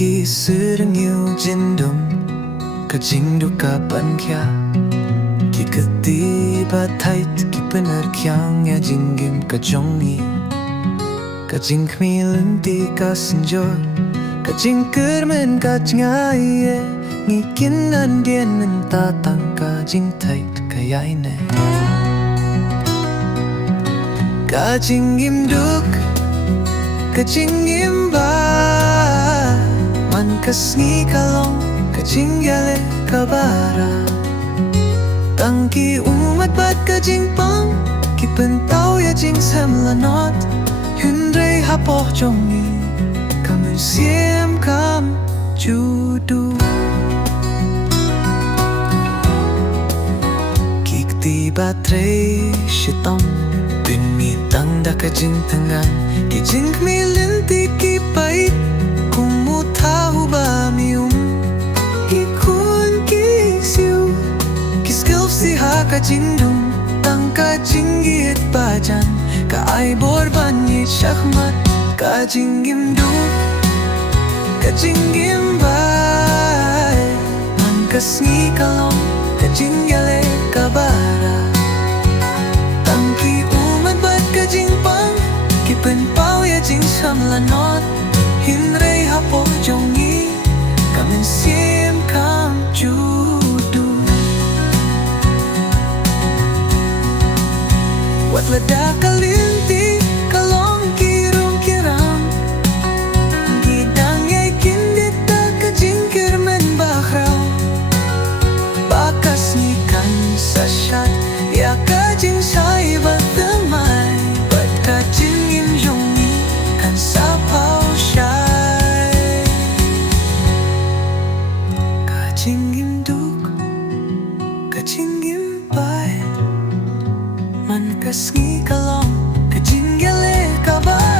ki sngew Jingduk ka Jingduk ka pankya ki ketiba tight ki penerkyang ya jinggim ka jong ka Jingkynmaw ka sngew ka Jingkynmaw ka ngaye ngikinan dian tatang ka jing tight kayane ka Jingduk ka Jingkynmaw man ka sngew ka jinggale ka bara tangki umat bat ka jingpang ki pentau ya jing semlanot hundrei hapoh jongi kamun siem kam judu ki tiba tre shitong bin mi tang da ka jing tangan ki Jingkynmaw ki pait kumu tahu ba mium ki kun ki siu ki skilf si ha ka Jingduk tang ka jinggit bajan ka ai borban ni shakmat ka Jingduk ka Jingkynmaw man ka sngew ka jinggale ka bara tangki umat bat ka jingpang ki penpau ya jing samlanot hinrei hapo jongi kamin sim kam judu wat leda kalinti kalong kirong kirang gidang yay kindita ka Jingkynmaw bakraw bakas ni kan sasyat ya ka jing sai ba thymmai bat ka jingin jongi kan sapau syai ka Jingduk ka Jingkynmaw man ka sngew ka jinggale ka bara